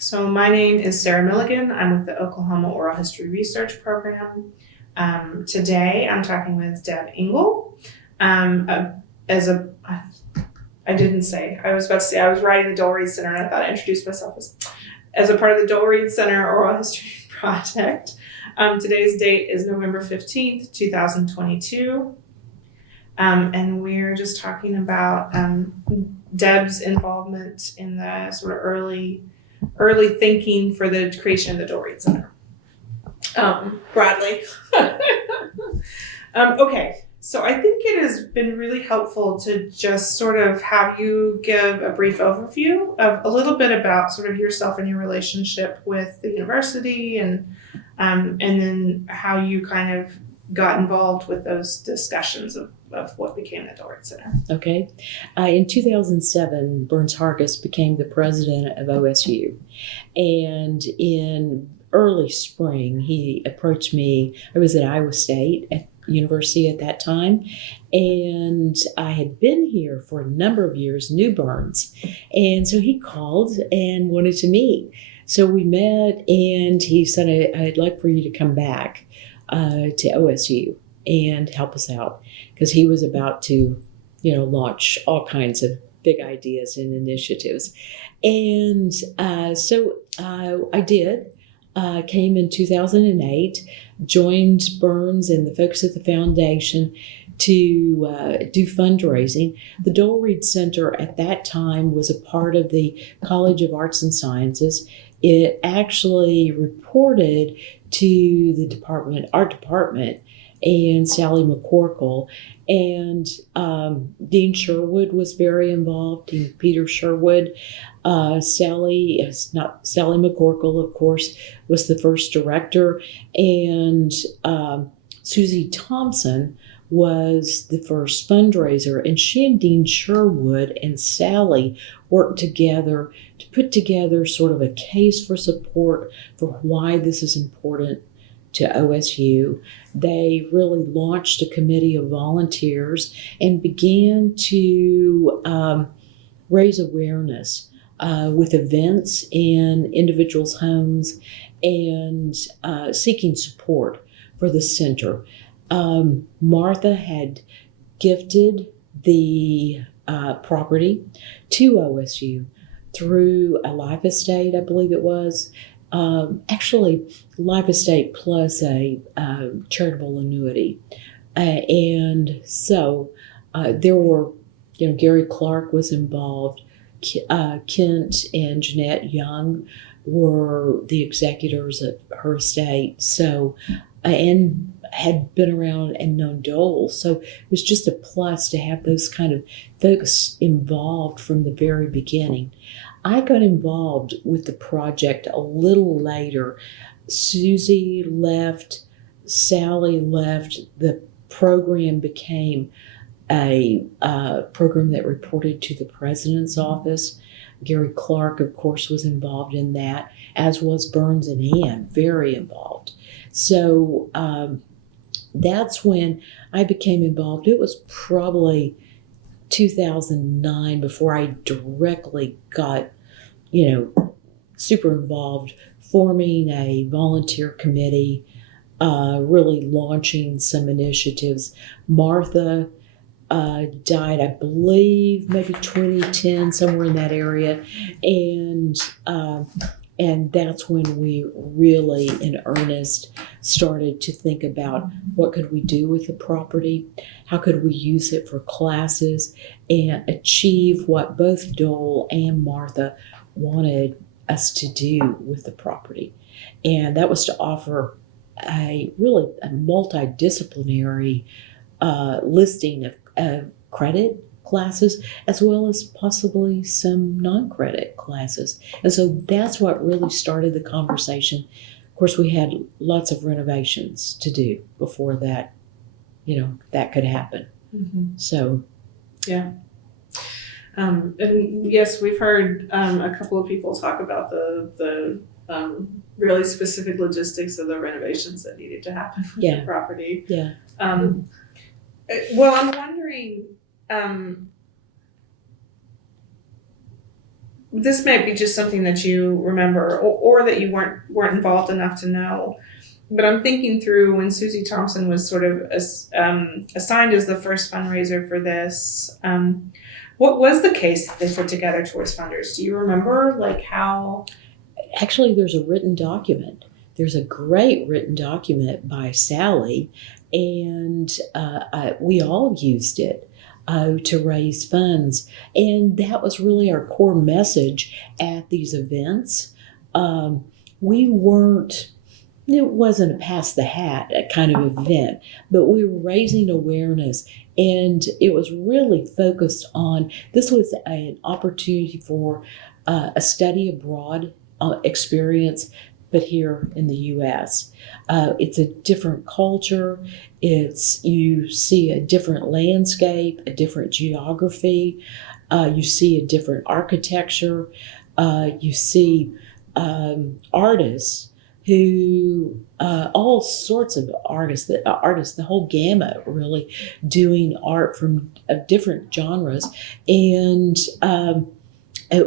So my name is Sarah Milligan. I'm with the Oklahoma Oral History Research Program. Today I'm talking with Deb Engle. I didn't say, I was about to say I was writing the Doel Reed Center, and I thought I introduced myself as a part of the Doel Reed Center Oral History Project. Today's date is November 15th, 2022. And we're just talking about Deb's involvement in the sort of early thinking for the creation of the Doel Reed Center. Broadly. Okay, so I think it has been really helpful to just sort of have you give a brief overview of a little bit about sort of yourself and your relationship with the university, and then how you kind of got involved with those discussions of what became the Doel Reed Center. Okay. In 2007, Burns Hargis became the president of OSU. And in early spring, he approached me. I was at Iowa State at University at that time. And I had been here for a number of years, knew Burns. And so he called and wanted to meet. So we met, and he said, I'd like for you to come back to OSU and help us out, because he was about to, launch all kinds of big ideas and initiatives. And so I did, came in 2008, joined Burns and the folks at the foundation to do fundraising. The Doel Reed Center at that time was a part of the College of Arts and Sciences. It actually reported to the art department, and Sally McCorkle, and Dean Sherwood was very involved. Dean Peter Sherwood, Sally McCorkle, of course, was the first director, and Susie Thompson was the first fundraiser, and she and Dean Sherwood and Sally worked together to put together sort of a case for support for why this is important to OSU. They really launched a committee of volunteers and began to raise awareness with events in individuals' homes and seeking support for the center. Martha had gifted the property to OSU through a life estate, I believe it was. Actually, life estate plus a charitable annuity. And so there were, Gary Clark was involved. Kent and Jeanette Young were the executors of her estate. So, and had been around and known Doel. So it was just a plus to have those kind of folks involved from the very beginning. I got involved with the project a little later. Susie left, Sally left. The program became a program that reported to the president's office. Gary Clark, of course, was involved in that, as was Burns and Ann, very involved. So that's when I became involved. It was probably 2009 before I directly got, super involved, forming a volunteer committee, really launching some initiatives. Martha died, I believe, maybe 2010, somewhere in that area, and that's when we really, in earnest, started to think about what could we do with the property, how could we use it for classes, and achieve what both Doel and Martha wanted us to do with the property. And that was to offer a multidisciplinary listing of credit classes, as well as possibly some non-credit classes. And so that's what really started the conversation. Of course, we had lots of renovations to do before that, that could happen. Mm-hmm. So, yeah. And yes, we've heard a couple of people talk about the really specific logistics of the renovations that needed to happen with the property. Yeah. Well, I'm wondering, this might be just something that you remember or that you weren't involved enough to know. But I'm thinking through when Susie Thompson was sort of assigned as the first fundraiser for this. What was the case that they put together towards funders? Do you remember, like, how? Actually, there's a written document. There's a great written document by Sally, and we all used it to raise funds. And that was really our core message at these events. We weren't, it wasn't a pass the hat kind of event, but we were raising awareness, and it was really focused on, this was an opportunity for a study abroad experience, but here in the U.S. It's a different culture. You see a different landscape, a different geography. You see a different architecture. You see artists who, all sorts of artists, the whole gamut really, doing art from different genres. And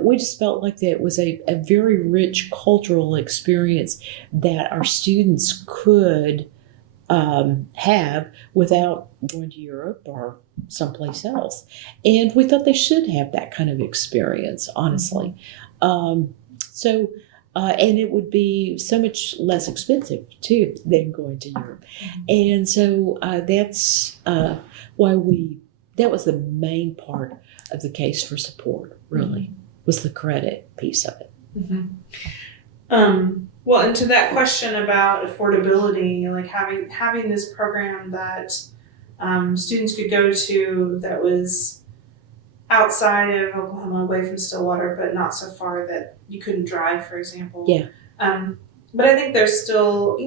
we just felt like that was a very rich cultural experience that our students could have without going to Europe or someplace else. And we thought they should have that kind of experience, honestly. And it would be so much less expensive, too, than going to Europe. And so that's why that was the main part of the case for support, really, was the credit piece of it. Well, and to that question about affordability, like having this program that students could go to that was outside of Oklahoma, away from Stillwater, but not so far that you couldn't drive, for example. Yeah. But I think there's still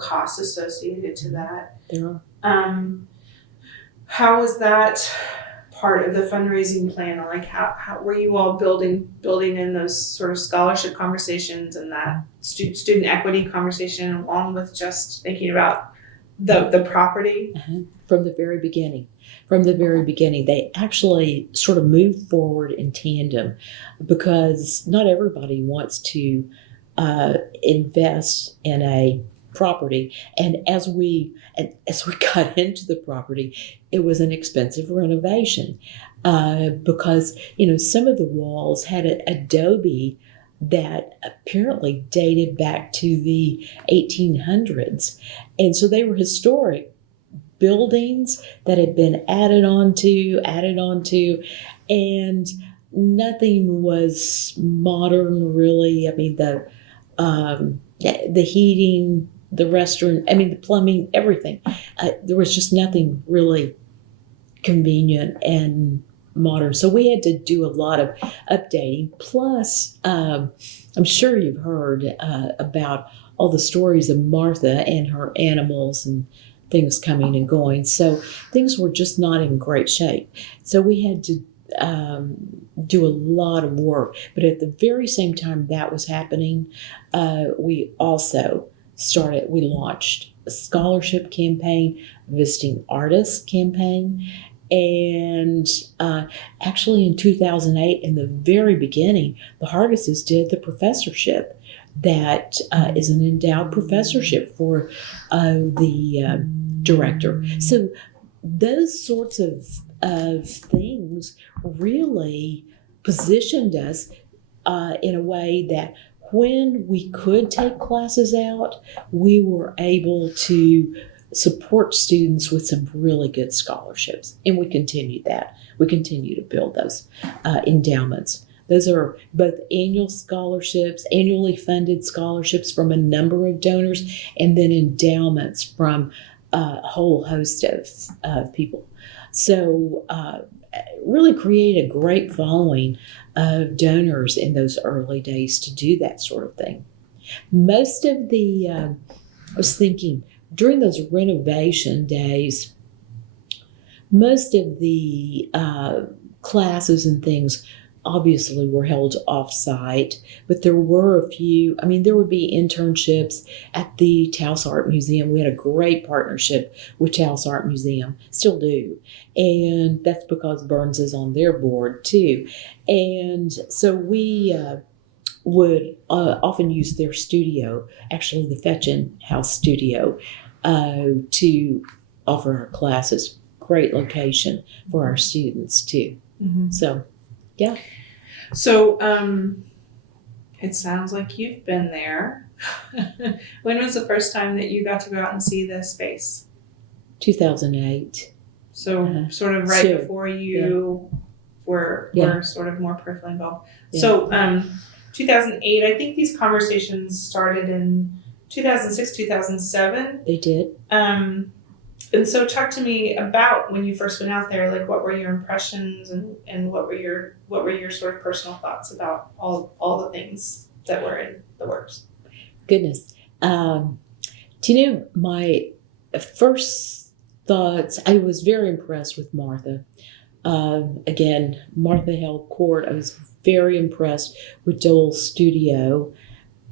costs associated to that. There are. How was that part of the fundraising plan? Like, how were you all building in those sort of scholarship conversations and that student equity conversation, along with just thinking about the property? From the very beginning. They actually sort of moved forward in tandem, because not everybody wants to invest in a property. And as we got into the property, it was an expensive renovation because some of the walls had adobe that apparently dated back to the 1800s, and so they were historic buildings that had been added on to, and nothing was modern, really. I mean, the heating, the restaurant, the plumbing, everything. There was just nothing really convenient and modern. So we had to do a lot of updating. Plus, I'm sure you've heard about all the stories of Martha and her animals and things coming and going. So things were just not in great shape. So we had to do a lot of work. But at the very same time that was happening, we launched a scholarship campaign, visiting artists campaign. And actually in 2008, in the very beginning, the Hargises did the professorship. That is an endowed professorship for the director. So those sorts of things really positioned us in a way that when we could take classes out, we were able to support students with some really good scholarships. And we continued that. We continue to build those endowments. Those are both annual scholarships, annually funded scholarships from a number of donors, and then endowments from a whole host of people. So really create a great following of donors in those early days to do that sort of thing. Most of I was thinking, during those renovation days, most of the classes and things obviously were held off-site, but there were a few. I mean, there would be internships at the Taos Art Museum. We had a great partnership with Taos Art Museum, still do, and that's because Burns is on their board too. And so we would often use their studio, actually the Fetchin House studio, to offer our classes. Great location for our students too. Mm-hmm. So, yeah. So, it sounds like you've been there. When was the first time that you got to go out and see the space? 2008. So, sort of right before you were sort of more peripherally involved. Yeah. So, 2008, I think these conversations started in 2006, 2007. They did. And so talk to me about when you first went out there, like what were your impressions and what were your sort of personal thoughts about all the things that were in the works? Goodness. Do you know, my first thoughts, I was very impressed with Martha. Again, Martha held court. I was very impressed with Doel's studio,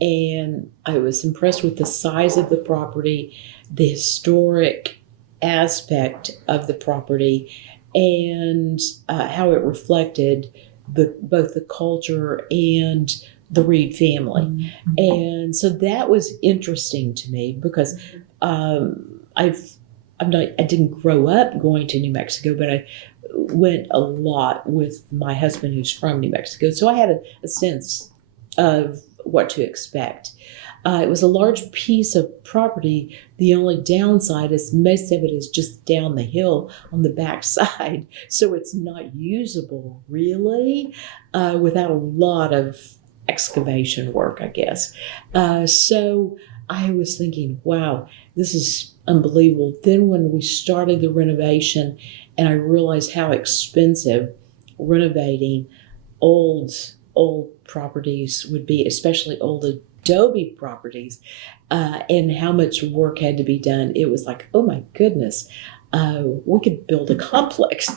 and I was impressed with the size of the property, the historic aspect of the property, and how it reflected both the culture and the Reed family. Mm-hmm. And so that was interesting to me because I didn't grow up going to New Mexico, but I went a lot with my husband who's from New Mexico. So I had a sense of what to expect. It was a large piece of property. The only downside is most of it is just down the hill on the back side. So it's not usable really without a lot of excavation work, I guess. So I was thinking, wow, this is unbelievable. Then when we started the renovation and I realized how expensive renovating old properties would be, especially old adobe properties, and how much work had to be done, it was like, oh my goodness, we could build a complex.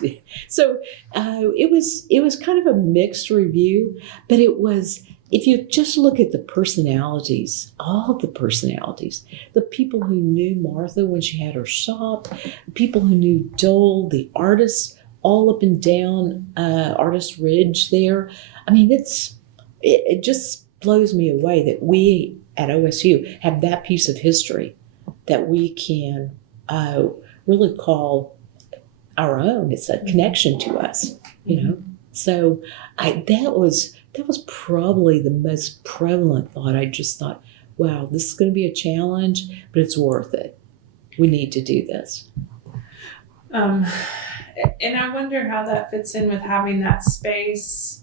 So it was kind of a mixed review, but it was, if you just look at the personalities, all the personalities, the people who knew Martha when she had her shop, the people who knew Doel, the artists all up and down Artist Ridge there. I mean, it just blows me away that we at OSU have that piece of history that we can really call our own. It's a connection to us, you know. So that was probably the most prevalent thought. I just thought, wow, this is going to be a challenge, but it's worth it. We need to do this. And I wonder how that fits in with having that space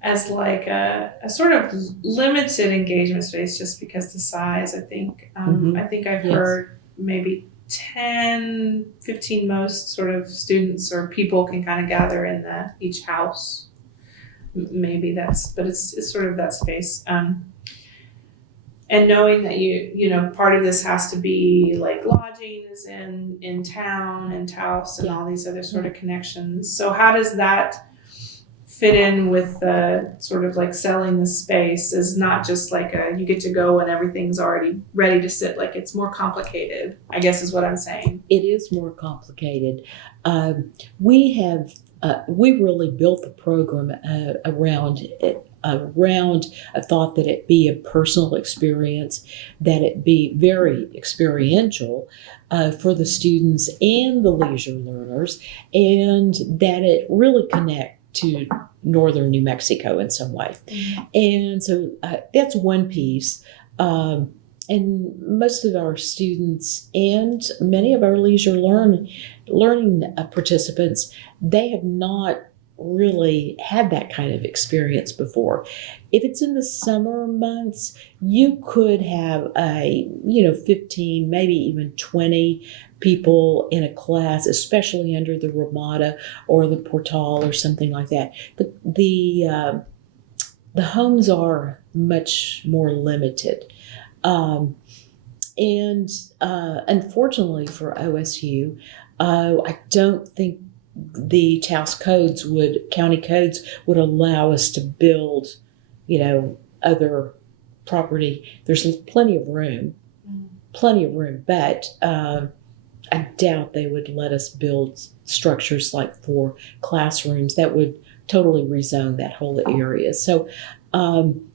as like a sort of limited engagement space, just because the size. I think I've heard maybe 10, 15 most sort of students or people can kind of gather in each house. Maybe but it's sort of that space. And knowing that you know, part of this has to be like lodging is in town and Taos and all these other sort of connections. So how does that fit in with the sort of like selling the space is not just like you get to go and everything's already ready to sit, like it's more complicated, I guess is what I'm saying. It is more complicated. We really built the program around a thought that it be a personal experience, that it be very experiential for the students and the leisure learners, and that it really connect to northern New Mexico in some way. And so that's one piece. And most of our students and many of our leisure learning participants, they have not really had that kind of experience before. If it's in the summer months, you could have 15, maybe even 20 people in a class, especially under the Ramada or the Portal or something like that. But the homes are much more limited. And unfortunately for OSU, I don't think the county codes would allow us to build, other property. There's plenty of room, but I doubt they would let us build structures like for classrooms. That would totally rezone that whole area. So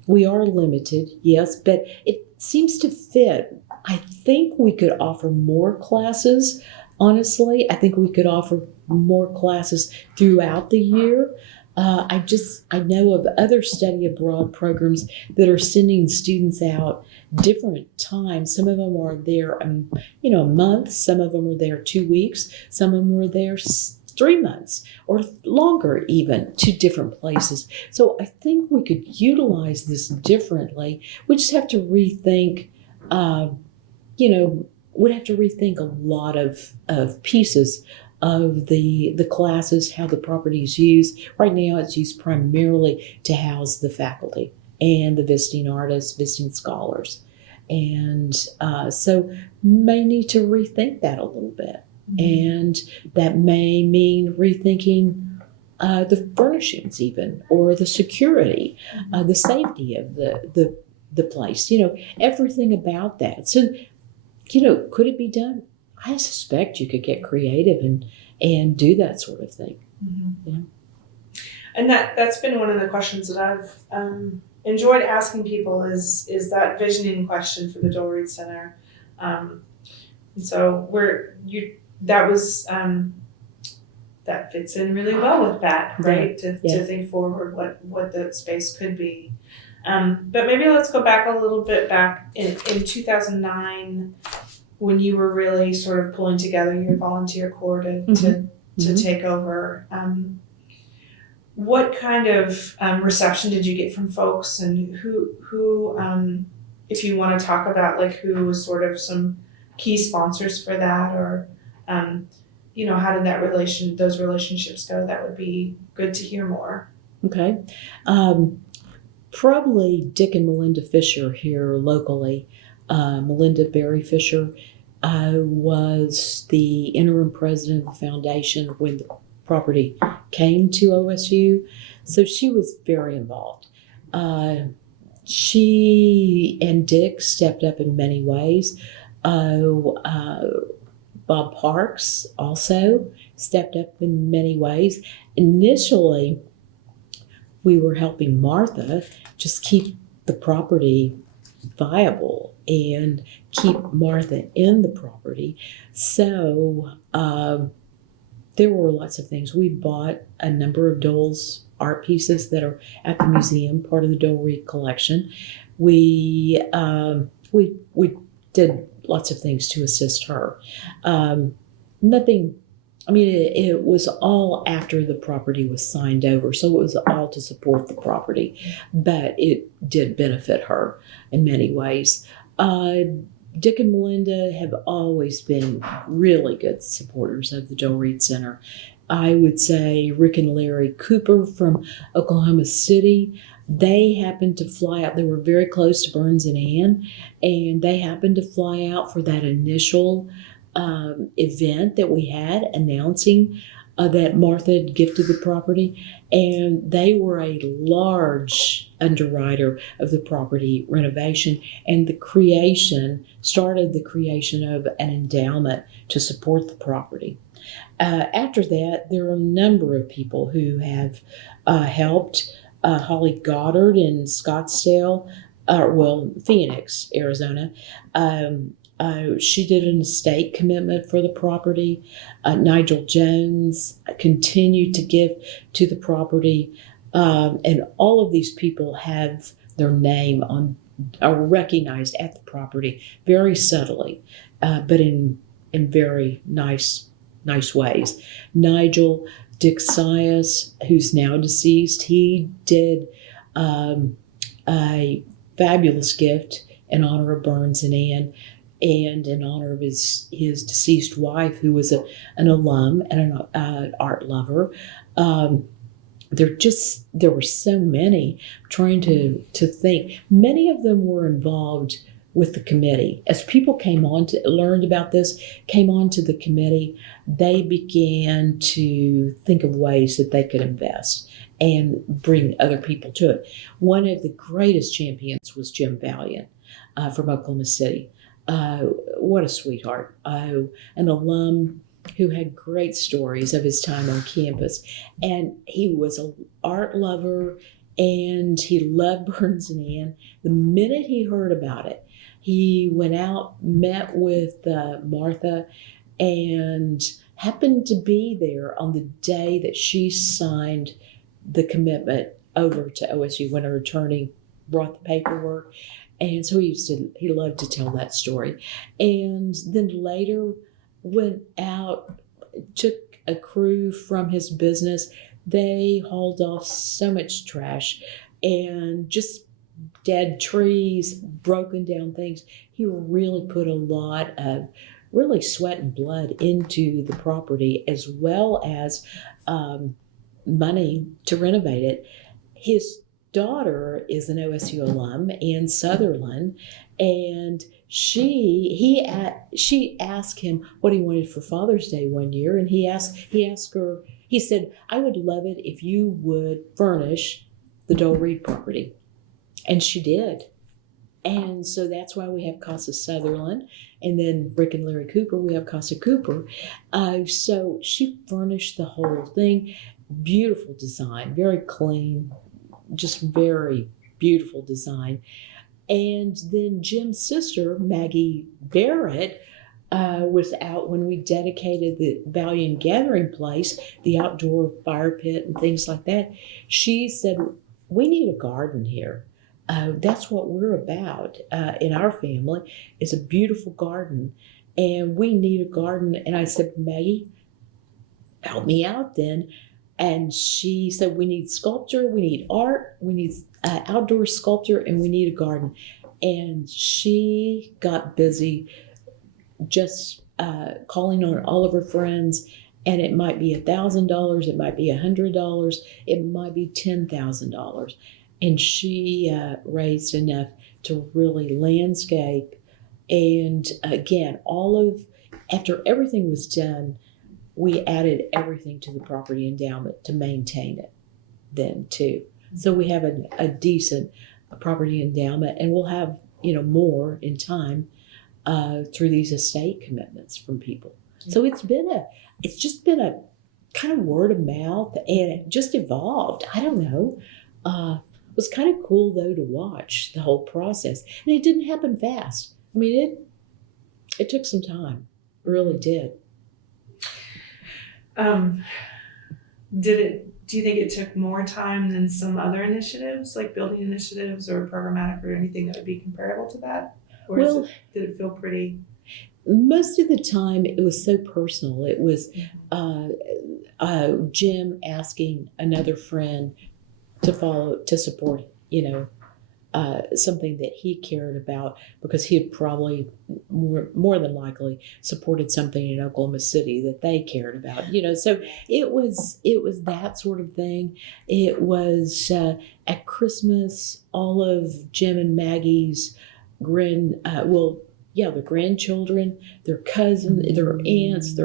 we are limited, yes, but it seems to fit. I think we could offer more classes. Honestly, I think we could offer more classes throughout the year. I know of other study abroad programs that are sending students out different times. Some of them are there, a month. Some of them are there 2 weeks. Some of them are there 3 months or longer, even, to different places. So I think we could utilize this differently. We just have to rethink. Would have to rethink a lot of pieces of the classes, how the property is used. Right now, it's used primarily to house the faculty and the visiting artists, visiting scholars. And so may need to rethink that a little bit. Mm-hmm. And that may mean rethinking the furnishings even, or the security, the safety of the place, everything about that. So, could it be done? I suspect you could get creative and do that sort of thing. Mm-hmm. Yeah. And that's been one of the questions that I've enjoyed asking people is that visioning question for the Doel Reed Center. So that fits in really well with that, right? To think forward what the space could be. But maybe let's go back a little bit back in 2009, when you were really sort of pulling together your volunteer corps to take over. What kind of reception did you get from folks, and who if you want to talk about like who was sort of some key sponsors for that, or how did those relationships go? That would be good to hear more. Okay. Probably Dick and Melinda Fisher here locally. Melinda Berry Fisher was the interim president of the foundation when the property came to OSU. So she was very involved. She and Dick stepped up in many ways. Bob Parks also stepped up in many ways. Initially, we were helping Martha just keep the property viable and keep Martha in the property. So there were lots of things. We bought a number of Doel's art pieces that are at the museum, part of the Doel Reed collection. We did lots of things to assist her. It was all after the property was signed over, so it was all to support the property, but it did benefit her in many ways. Dick and Melinda have always been really good supporters of the Doel Reed Center. I would say Rick and Larry Cooper from Oklahoma City, they happened to fly out. They were very close to Burns and Ann, and they happened to fly out for that initial event that we had announcing that Martha had gifted the property, and they were a large underwriter of the property renovation, and started the creation of an endowment to support the property. After that, there are a number of people who have helped. Holly Goddard in Scottsdale, Phoenix, Arizona. She did an estate commitment for the property. Nigel Jones continued to give to the property. And all of these people have their name are recognized at the property very subtly, but in very nice ways. Nigel Dick Sias, who's now deceased, he did a fabulous gift in honor of Burns and Ann, and in honor of his deceased wife, who was an alum and an art lover. There were so many. I'm trying to think. Many of them were involved with the committee. As people learned about this, came on to the committee, they began to think of ways that they could invest and bring other people to it. One of the greatest champions was Jim Valiant from Oklahoma City. What a sweetheart. An alum who had great stories of his time on campus. And he was an art lover, and he loved Burns and Ann. The minute he heard about it, he went out, met with Martha, and happened to be there on the day that she signed the commitment over to OSU when her attorney brought the paperwork. And so he loved to tell that story. And then later went out, took a crew from his business. They hauled off so much trash and just dead trees, broken down things. He really put a lot of really sweat and blood into the property, as well as money to renovate it. His daughter is an OSU alum, Ann Sutherland, and she asked him what he wanted for Father's Day one year, and he asked her, he said, "I would love it if you would furnish the Doel Reed property." And she did. And so that's why we have Casa Sutherland, and then Rick and Larry Cooper, we have Casa Cooper. So she furnished the whole thing. Beautiful design, very clean, just very beautiful design. And then Jim's sister, Maggie Barrett, was out when we dedicated the Valiant Gathering Place, the outdoor fire pit and things like that. She said, "We need a garden here. That's what we're about in our family, is a beautiful garden, and we need a garden." And I said, "Maggie, help me out then." And she said, "We need sculpture, we need art, we need outdoor sculpture, and we need a garden." And she got busy just calling on all of her friends, and it might be $1,000, it might be $100, it might be $10,000. And she raised enough to really landscape. And again, after everything was done, we added everything to the property endowment to maintain it then too. So we have a decent property endowment, and we'll have more in time through these estate commitments from people. So it's just been a kind of word of mouth, and it just evolved. I don't know. It was kind of cool though to watch the whole process, and it didn't happen fast. I mean, it took some time. It really did. Do you think it took more time than some other initiatives, like building initiatives or programmatic or anything that would be comparable to that? Or did it feel pretty? Most of the time it was so personal. It was Jim asking another friend to support, something that he cared about, because he had probably more than likely supported something in Oklahoma City that they cared about. So it was that sort of thing. It was at Christmas, all of Jim and Maggie's their grandchildren, their cousins, their aunts,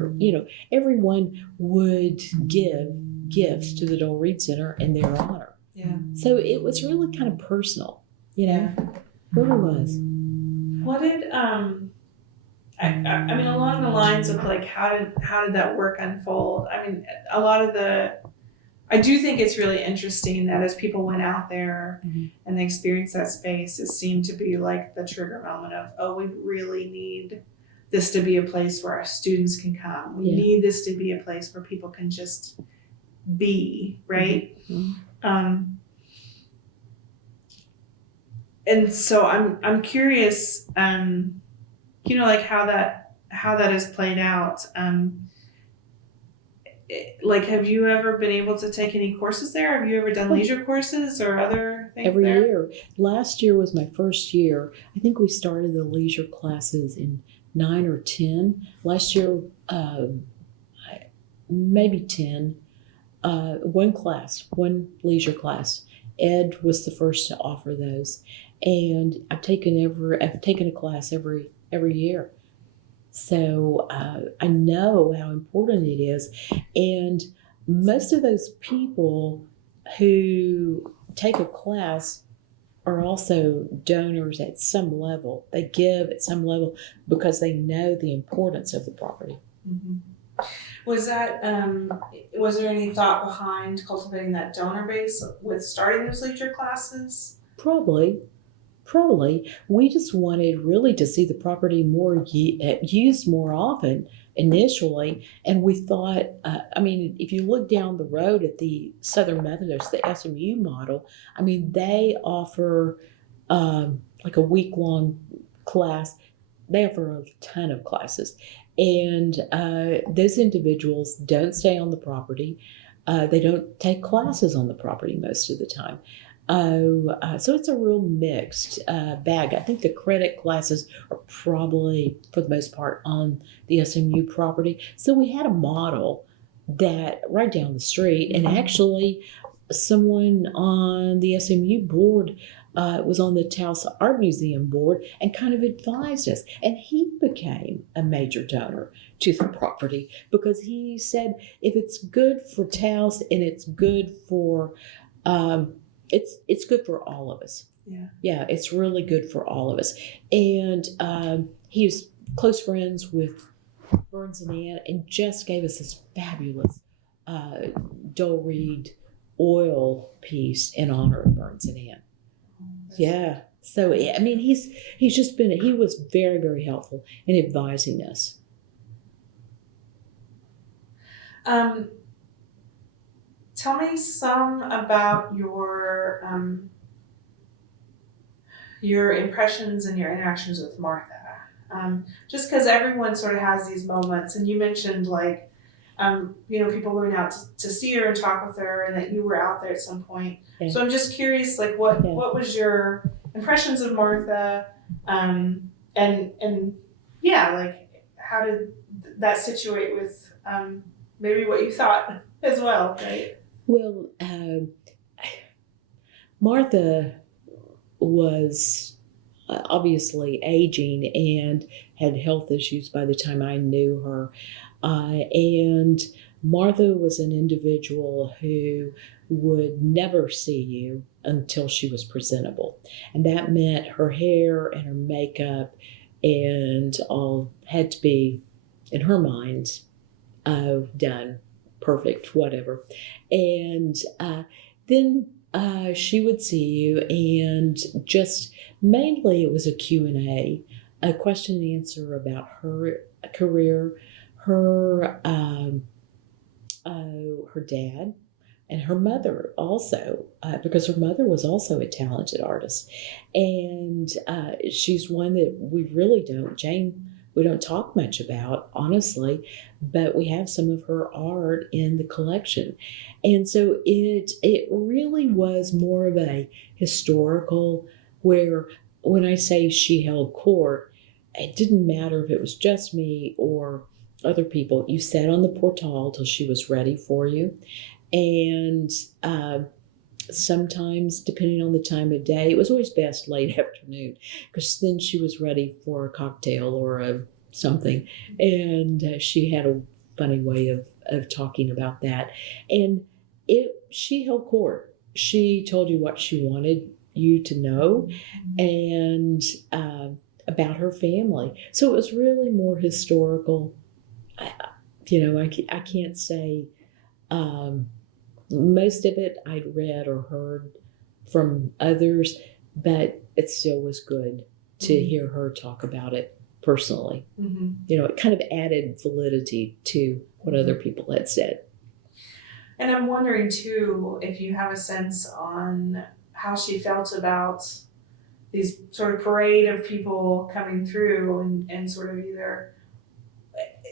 everyone would give gifts to the Doel Reed Center in their honor. Yeah. So it was really kind of personal, Yeah. It really was. What did I mean, along the lines of like how did that work unfold? I mean, I do think it's really interesting that as people went out there and they experienced that space, it seemed to be like the trigger moment of, oh, we really need this to be a place where our students can come. We need this to be a place where people can just be, right? Mm-hmm. And so I'm curious, like how that has played out. Have you ever been able to take any courses there? Have you ever done leisure courses or other things every there? year? Last year was my first year. I think we started the leisure classes in 9 or 10. Last year, maybe 10. One leisure class. Ed was the first to offer those. and I've taken a class every year. So I know how important it is, and most of those people who take a class are also donors at some level. They give at some level because they know the importance of the property. Mm-hmm. Was there any thought behind cultivating that donor base with starting those leisure classes? Probably. We just wanted really to see the property more used more often initially. And we thought, if you look down the road at the Southern Methodist, the SMU model, they offer like a week-long class. They offer a ton of classes. And those individuals don't stay on the property. They don't take classes on the property most of the time. So it's a real mixed bag. I think the credit classes are probably, for the most part, on the SMU property. So we had a model that right down the street, and actually someone on the SMU board was on the Taos Art Museum board and kind of advised us. And he became a major donor to the property because he said if it's good for Taos and it's good for it's good for all of us. Yeah, it's really good for all of us. And he was close friends with Burns and Ann and just gave us this fabulous Doel Reed oil piece in honor of Burns and Ann. Yeah. So, he was very, very helpful in advising us. Tell me some about your impressions and your interactions with Martha. Just because everyone sort of has these moments, and you mentioned people going out to see her and talk with her, and that you were out there at some point. Yeah. So I'm just curious, what was your impressions of Martha, and how did that situate with maybe what you thought as well, right? Well, Martha was obviously aging and had health issues by the time I knew her. And Martha was an individual who would never see you until she was presentable. And that meant her hair and her makeup and all had to be, in her mind, done perfect, whatever. And then she would see you, and just mainly it was a Q&A, a question and answer about her career, her dad, and her mother also, because her mother was also a talented artist. And she's one that we don't talk much about, honestly, but we have some of her art in the collection. And so it really was more of a historical, where when I say she held court, it didn't matter if it was just me or other people. You sat on the portal till she was ready for you. And sometimes, depending on the time of day, it was always best late afternoon, because then she was ready for a cocktail or something. And she had a funny way of talking about that. And she held court. She told you what she wanted you to know, and about her family. So it was really more historical. I can't say most of it I'd read or heard from others, but it still was good to hear her talk about it personally. Mm-hmm. It kind of added validity to what other people had said. And I'm wondering too, if you have a sense on how she felt about these sort of parade of people coming through and sort of either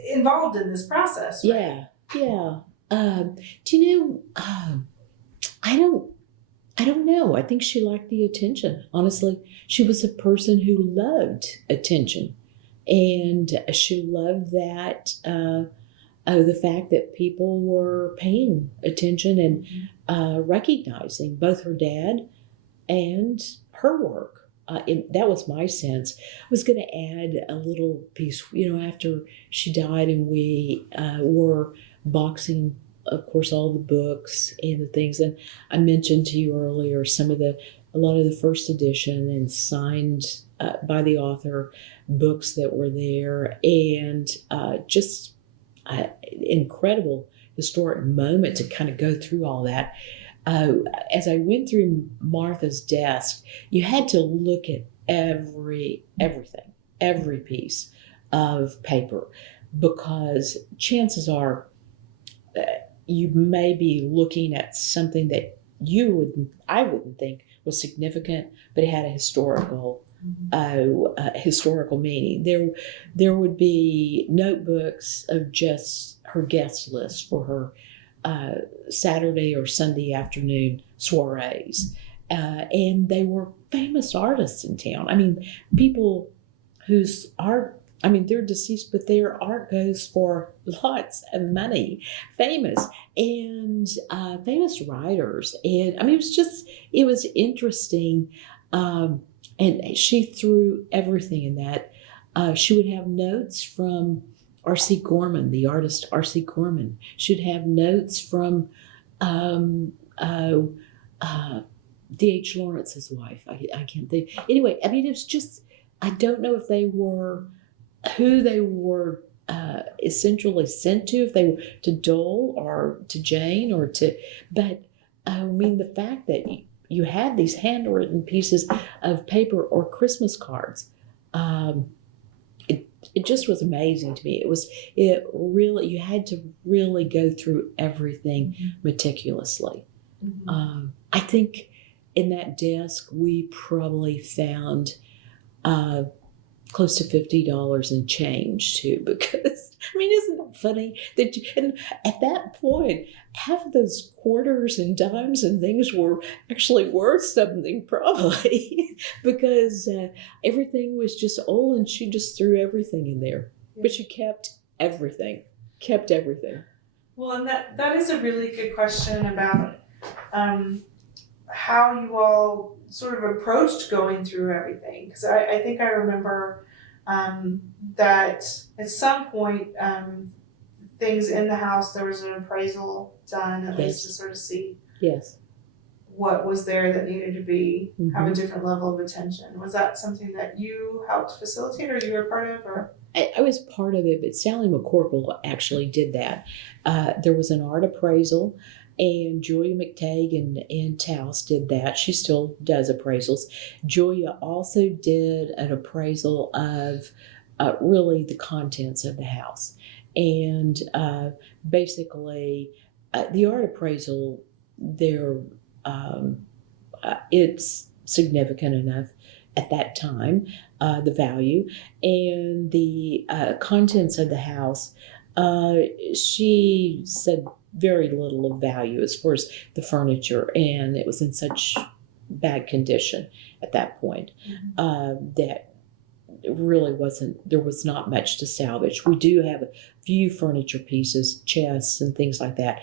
involved in this process. Right? Yeah. Do you know, I don't know. I think she liked the attention. Honestly, she was a person who loved attention, and she loved that, the fact that people were paying attention and recognizing both her dad and her work. that was my sense. I was going to add a little piece, after she died, and we were boxing, of course, all the books and the things. And I mentioned to you earlier a lot of the first edition and signed by the author books that were there, and just incredible historic moment to kind of go through all that. As I went through Martha's desk, you had to look at everything, every piece of paper, because chances are you may be looking at something that I wouldn't think was significant, but it had a historical meaning. There would be notebooks of just her guest list for her Saturday or Sunday afternoon soirees. And they were famous artists in town. I mean, people whose art, they're deceased, but their art goes for lots of money. Famous and famous writers. And it was interesting. And she threw everything in that. She would have notes from R.C. Gorman, the artist R.C. Gorman. She'd have notes from D.H. Lawrence's wife. I can't think. Anyway, it's just, I don't know if they were, who they were essentially sent to, if they were to Doel or to Jane but the fact that you had these handwritten pieces of paper or Christmas cards, it just was amazing to me. You had to really go through everything meticulously. Mm-hmm. I think in that desk we probably found close to $50 in change too, because isn't it funny that and at that point half of those quarters and dimes and things were actually worth something, probably, because everything was just old, and she just threw everything in there. Yeah. But she kept everything. Well, and that is a really good question about how you all sort of approached going through everything, because I think I remember that at some point things in the house, there was an appraisal done, at least to sort of see what was there that needed to be have a different level of attention. Was that something that you helped facilitate, or you were part of, or? I was part of it, but Sally McCorkle actually did that. There was an art appraisal, and Julia McTagg and Taos did that. She still does appraisals. Julia also did an appraisal of really the contents of the house. And basically, the art appraisal, it's significant enough at that time, the value. And the contents of the house, she said very little of value as far as the furniture, and it was in such bad condition at that point that it really there was not much to salvage. We do have a few furniture pieces, chests and things like that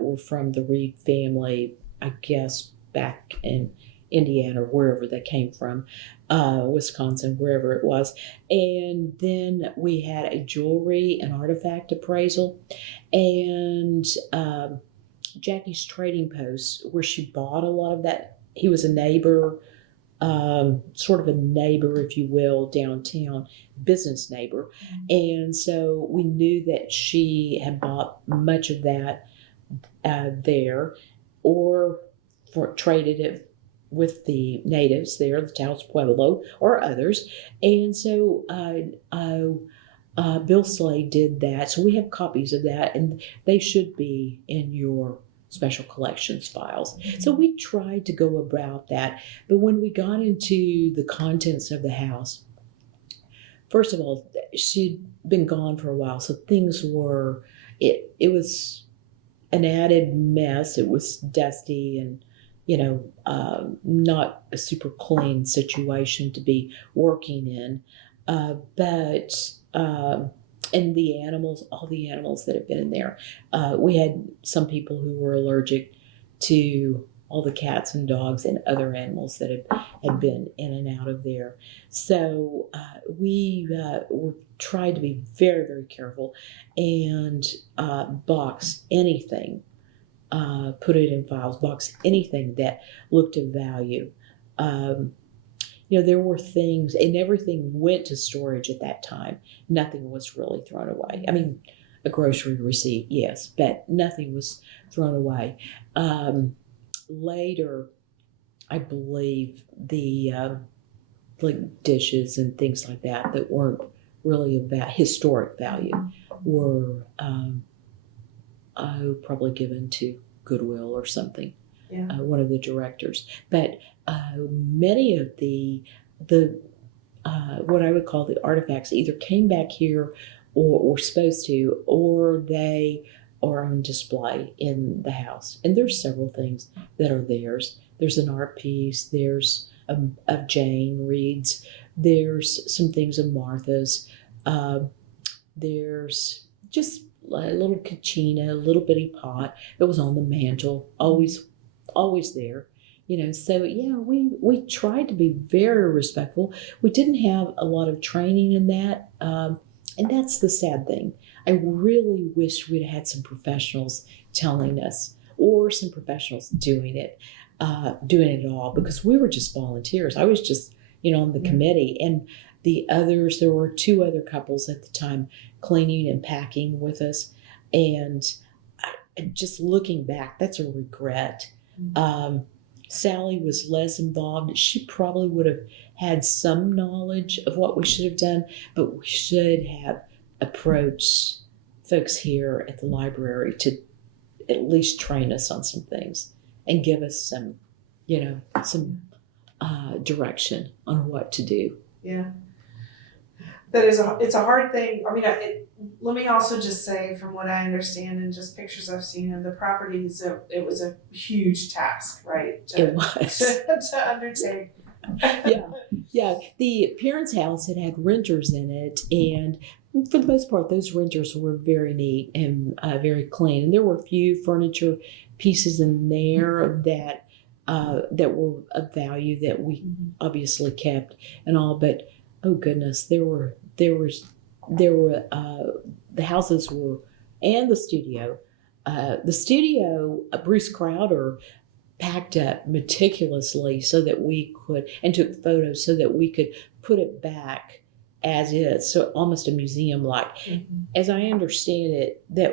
were from the Reed family, I guess back in Indiana or wherever they came from, Wisconsin, wherever it was. And then we had a jewelry and artifact appraisal, and Jackie's Trading Post, where she bought a lot of that. He was a neighbor, sort of a neighbor, if you will, downtown, business neighbor. And so we knew that she had bought much of that there, or traded it with the natives there, the Taos Pueblo, or others. And so Bill Slade did that. So we have copies of that, and they should be in your special collections files. So we tried to go about that. But when we got into the contents of the house, first of all, she'd been gone for a while, so things were, it was an added mess. It was dusty and not a super clean situation to be working in. And the animals, all the animals that have been in there. We had some people who were allergic to all the cats and dogs and other animals that had been in and out of there. So we were tried to be very, very careful and box anything, put it in files, box anything that looked of value. There were things, and everything went to storage at that time. Nothing was really thrown away. I mean, a grocery receipt, yes, but nothing was thrown away. Later, I believe the like dishes and things like that weren't really of that historic value were probably given to Goodwill or something. Yeah. One of the directors, but many of the what I would call the artifacts either came back here or were supposed to, or they are on display in the house. And there's several things that are theirs. There's an art piece. There's of Jane Reed's. There's some things of Martha's. There's just a little kachina, a little bitty pot that was on the mantle, always there. So yeah, we tried to be very respectful. We didn't have a lot of training in that, and that's the sad thing. I really wish we'd had some professionals telling us, or some professionals doing it all, because we were just volunteers. I was just on the committee, and the others, there were 2 other couples at the time cleaning and packing with us, and just looking back, that's a regret. Sally was less involved. She probably would have had some knowledge of what we should have done, but we should have approached folks here at the library to at least train us on some things and give us some direction on what to do. Yeah. It's a hard thing. I mean, let me also just say, from what I understand and just pictures I've seen of the properties, it was a huge task, right? It was. To undertake. Yeah. The parents' house had renters in it, and for the most part, those renters were very neat and very clean. And there were a few furniture pieces in there that were of value that we obviously kept and all, but oh goodness, there were the houses were, and the studio, Bruce Crowder packed up meticulously so that we could, and took photos so that we could put it back as is, so almost a museum like. As I understand it, we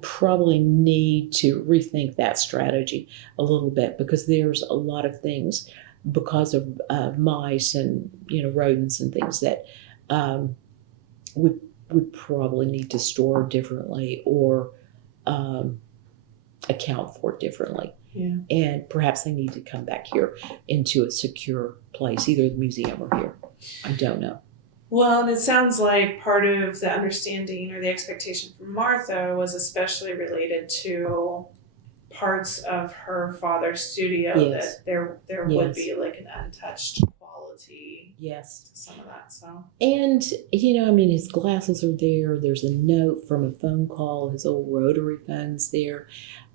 probably need to rethink that strategy a little bit, because there's a lot of things, because of mice and rodents and things, that we probably need to store differently or account for differently. Yeah. And perhaps they need to come back here into a secure place, either the museum or here. I don't know. Well, and it sounds like part of the understanding or the expectation from Martha was especially related to parts of her father's studio, yes. that there yes. would be like an untouched quality. Yes. To some of that. So. And his glasses are there. There's a note from a phone call. His old rotary phone's there.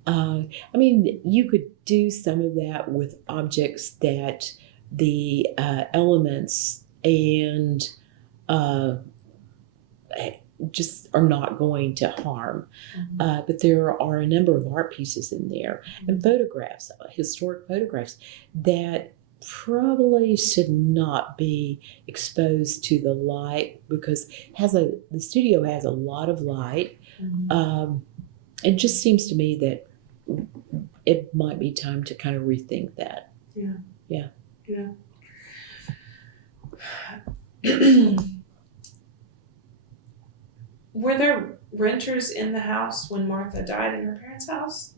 You could do some of that with objects that the elements and just are not going to harm. But there are a number of art pieces in there and photographs, historic photographs, that probably should not be exposed to the light, because the studio has a lot of light. It just seems to me that it might be time to kind of rethink that. Yeah. Were there renters in the house when Martha died, in her parents' house?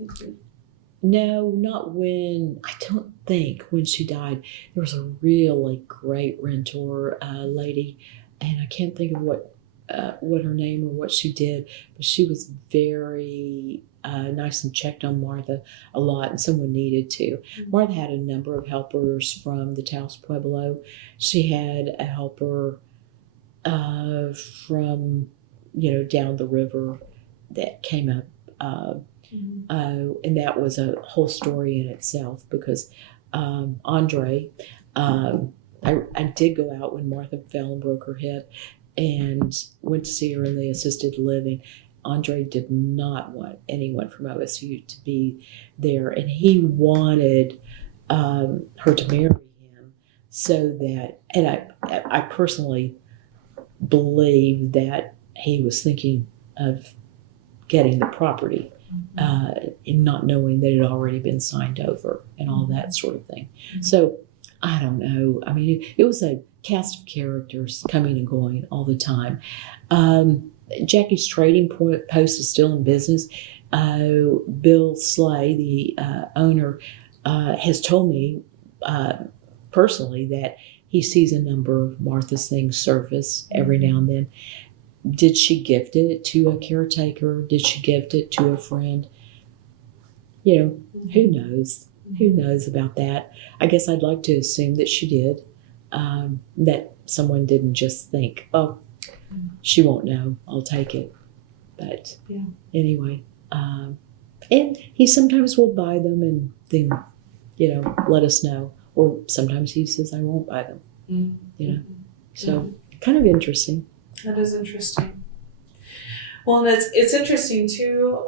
No, not when, I don't think when she died. There was a really great renter lady, and I can't think of what her name or what she did, but she was very nice and checked on Martha a lot, and someone needed to. Martha had a number of helpers from the Taos Pueblo. She had a helper from down the river that came up And that was a whole story in itself because Andre, I did go out when Martha fell and broke her hip and went to see her in the assisted living. Andre did not want anyone from OSU to be there, and he wanted her to marry him so that, and I personally believe that he was thinking of getting the property and not knowing that it had already been signed over and all that sort of thing. So I don't know. I mean, it was a cast of characters coming and going all the time. Jackie's Trading Post is still in business. Bill Slay, the owner, has told me personally that he sees a number of Martha's things surface every now and then. Did she gift it to a caretaker? Did she gift it to a friend? You know, who knows? Who knows about that? I guess I'd like to assume that she did, that someone didn't just think, oh, she won't know, I'll take it. But anyway, and he sometimes will buy them and then, let us know. Or sometimes he says, I won't buy them, So kind of interesting. That is interesting. Well, and it's interesting too,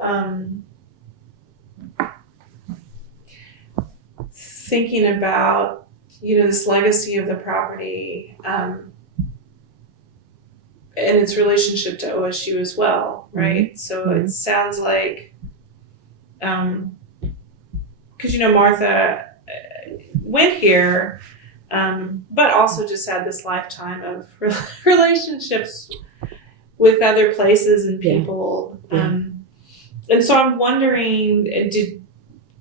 thinking about, this legacy of the property, and its relationship to OSU as well, right? So it sounds like, because, Martha went here, but also just had this lifetime of relationships with other places and people. And so I'm wondering,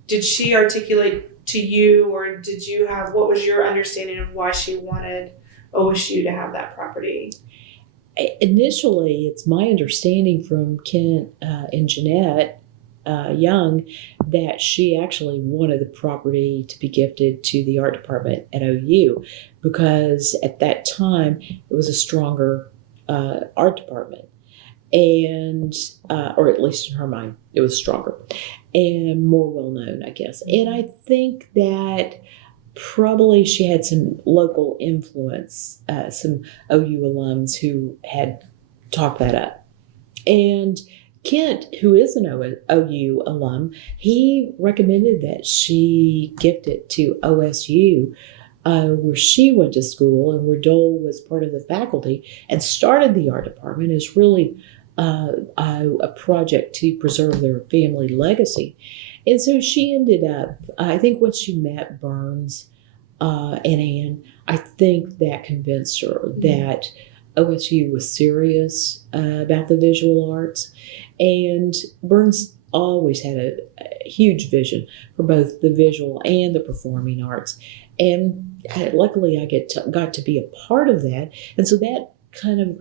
did she articulate to you, or did you have, what was your understanding of why she wanted OSU to have that property? Initially, it's my understanding from Kent and Jeanette Young that she actually wanted the property to be gifted to the art department at OU because at that time it was a stronger art department, and or at least in her mind it was stronger and more well known, I guess. And I think that probably she had some local influence, some OU alums who had talked that up. And Kent, who is an OU alum, he recommended that she gift it to OSU, where she went to school and where Doel was part of the faculty and started the art department as really a project to preserve their family legacy. And so she ended up, I think once she met Burns and Ann, I think that convinced her that OSU was serious about the visual arts. And Burns always had a huge vision for both the visual and the performing arts. And luckily I got to be a part of that. And so that kind of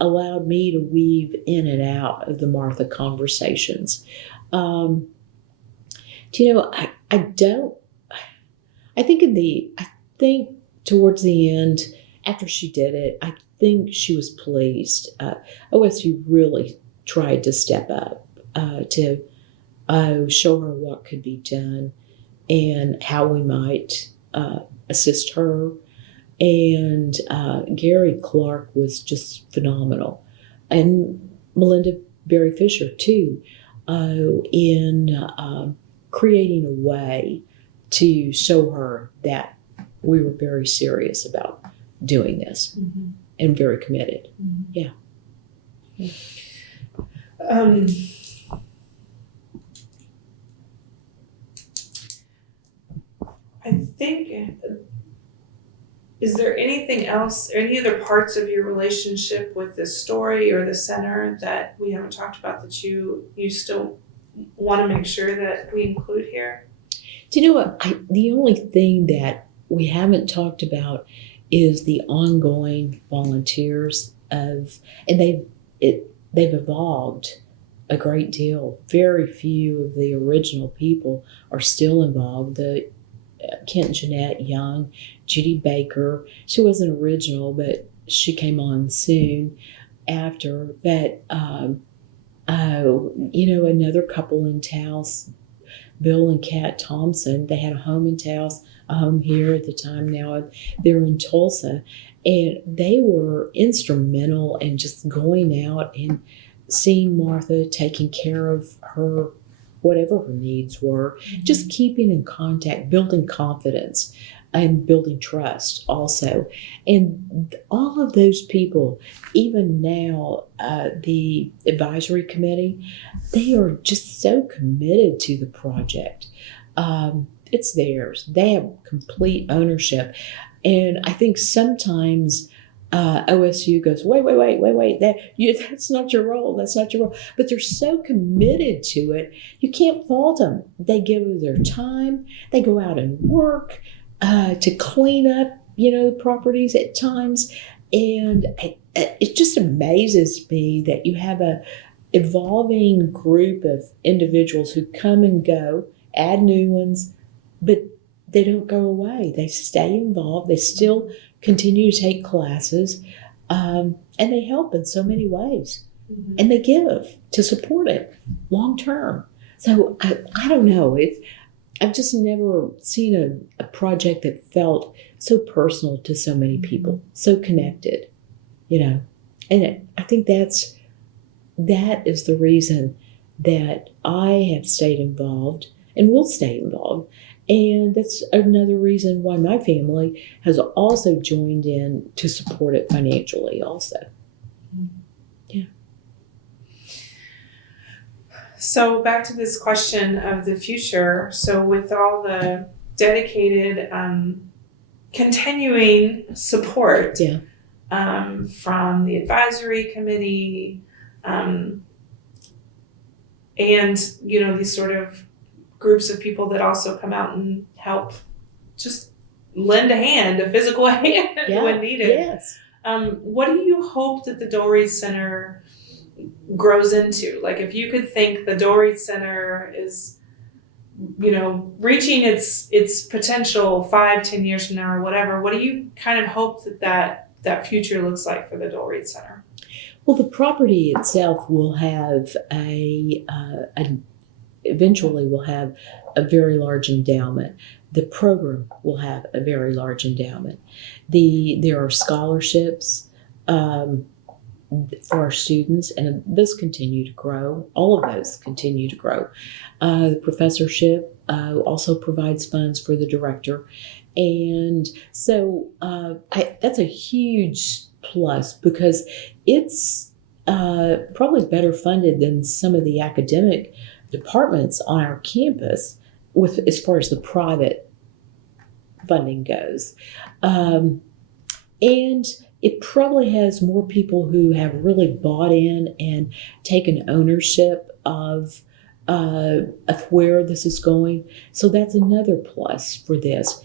allowed me to weave in and out of the Martha conversations. I think towards the end, after she did it, I think she was pleased. OSU really tried to step up to show her what could be done and how we might assist her. And Gary Clark was just phenomenal. And Melinda Berry Fisher, too, in creating a way to show her that we were very serious about doing this and very committed. Yeah. I think, is there anything else, or any other parts of your relationship with this story or the center that we haven't talked about that you still want to make sure that we include here? Do you know what? The only thing that we haven't talked about is the ongoing volunteers and they've evolved a great deal. Very few of the original people are still involved. The Kent Jeanette Young, Judy Baker, she wasn't original, but she came on soon after. But Another couple in Taos, Bill and Kat Thompson, they had a home in Taos, a home here at the time. Now they're in Tulsa. And they were instrumental in just going out and seeing Martha, taking care of her, whatever her needs were, just keeping in contact, building confidence and building trust also. And all of those people, even now, the advisory committee, they are just so committed to the project. It's theirs. They have complete ownership. And I think sometimes OSU goes, wait, that's not your role. That's not your role. But they're so committed to it, you can't fault them. They give their time. They go out and work to clean up, properties at times. And it just amazes me that you have a evolving group of individuals who come and go, add new ones, but they don't go away. They stay involved. They still continue to take classes, and they help in so many ways. Mm-hmm. And they give to support it long term. So I don't know. I've just never seen a project that felt so personal to so many people, so connected, And I think that is the reason that I have stayed involved and will stay involved. And that's another reason why my family has also joined in to support it financially also. Yeah. So back to this question of the future. So with all the dedicated continuing support from the advisory committee and, these sort of groups of people that also come out and help just lend a hand, a physical hand when needed. Yes. What do you hope that the Doel Reed Center grows into? Like if you could think the Doel Reed Center is, reaching its potential 5-10 years from now or whatever, what do you kind of hope that future looks like for the Doel Reed Center? Well, the property itself will have eventually will have a very large endowment. The program will have a very large endowment. There are scholarships for our students, and those continue to grow. All of those continue to grow. The professorship also provides funds for the director. And so that's a huge plus because it's probably better funded than some of the academic departments on our campus as far as the private funding goes. And it probably has more people who have really bought in and taken ownership of where this is going. So that's another plus for this.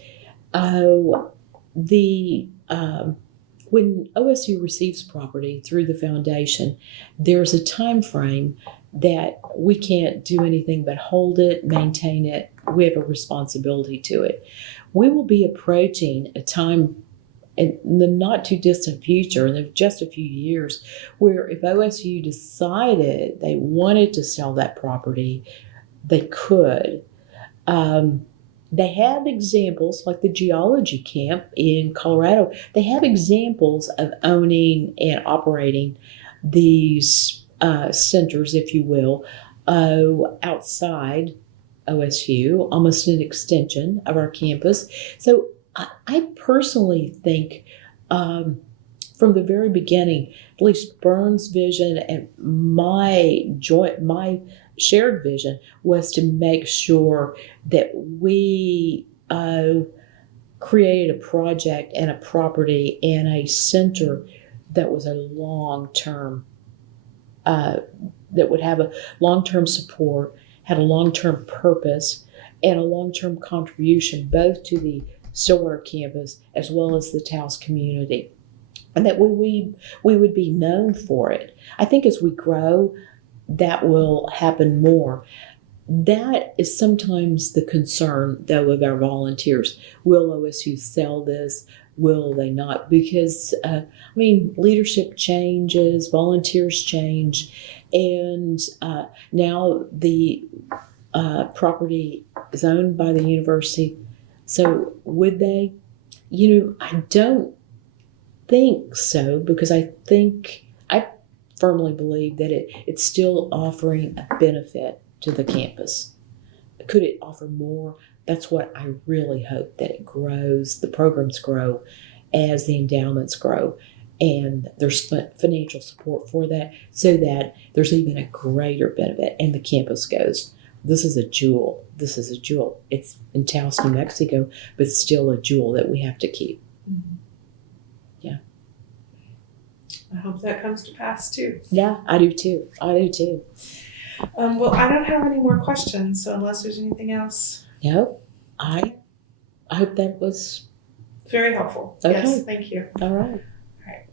When OSU receives property through the foundation, there's a time frame that we can't do anything but hold it, maintain it. We have a responsibility to it. We will be approaching a time in the not too distant future, in just a few years, where if OSU decided they wanted to sell that property, they could. They have examples, like the geology camp in Colorado. They have examples of owning and operating these centers, if you will, outside OSU, almost an extension of our campus. So I personally think from the very beginning, at least Bern's vision and my shared vision was to make sure that we created a project and a property and a center that was a long-term, that would have a long-term support, had a long-term purpose, and a long-term contribution both to the Stillwater campus as well as the Taos community. And that we would be known for it. I think as we grow, that will happen more. That is sometimes the concern, though, of our volunteers. Will OSU sell this? will they not? Because, leadership changes, volunteers change, and now the property is owned by the university. So would they? I don't think so, because I firmly believe that it's still offering a benefit to the campus. Could it offer more? That's what I really hope, that it grows, the programs grow as the endowments grow, and there's financial support for that, so that there's even a greater benefit and the campus goes, this is a jewel. This is a jewel. It's in Taos, New Mexico, but it's still a jewel that we have to keep. Mm-hmm. Yeah. I hope that comes to pass too. Yeah, I do too. Well, I don't have any more questions, so unless there's anything else. No, I hope that was Very helpful. okay. Yes, thank you. All right. All right.